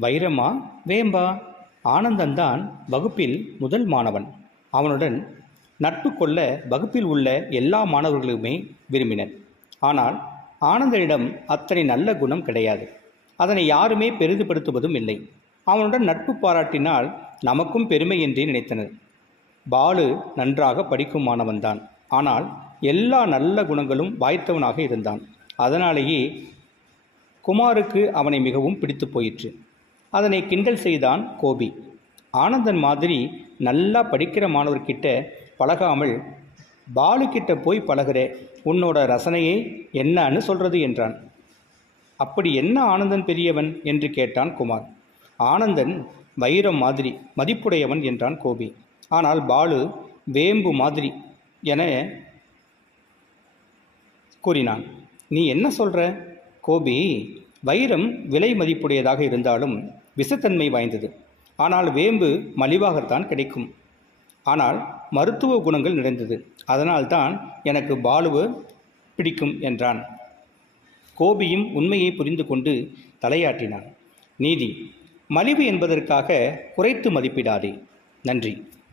வைரமா? வேம்பா? ஆனந்தன்தான் வகுப்பில் முதல் மாணவன். அவனுடன் நட்பு கொள்ள வகுப்பில் உள்ள எல்லா மாணவர்களுமே விரும்பினர். ஆனால் ஆனந்தனிடம் அத்தனை நல்ல குணம் கிடையாது. அதனை யாருமே பெரிதுபடுத்துவதும் இல்லை. அவனுடன் நட்பு பாராட்டினால் நமக்கும் பெருமை என்றே நினைத்தனர். பாலு நன்றாக படிக்கும் மாணவன்தான். ஆனால் எல்லா நல்ல குணங்களும் வாய்த்தவனாக இருந்தான். அதனாலேயே குமாருக்கு அவனை மிகவும் பிடித்து போயிற்று. அதனை கிண்டல் செய்தான் கோபி. ஆனந்தன் மாதிரி நல்லா படிக்கிற மாணவர்கிட்ட பழகாமல் பாலு போய் பழகுற உன்னோட ரசனையே என்னன்னு சொல்கிறது என்றான். அப்படி என்ன ஆனந்தன் பெரியவன்? என்று கேட்டான் குமார். ஆனந்தன் வைரம் மாதிரி மதிப்புடையவன் என்றான் கோபி. ஆனால் பாலு வேம்பு மாதிரி என கூறினான். நீ என்ன சொல்கிற கோபி வைரம் விலை மதிப்புடையதாக இருந்தாலும் விஷத்தன்மை வாய்ந்தது. ஆனால் வேம்பு மலிவாகத்தான் கிடைக்கும். ஆனால் மருத்துவ குணங்கள் நிறைந்தது. அதனால்தான் எனக்கு பாலுவை பிடிக்கும் என்றான். கோபியும் உண்மையை புரிந்து கொண்டு தலையாட்டினான். நீதி மலிவு என்பதற்காக குறைத்து மதிப்பிடாதே. நன்றி.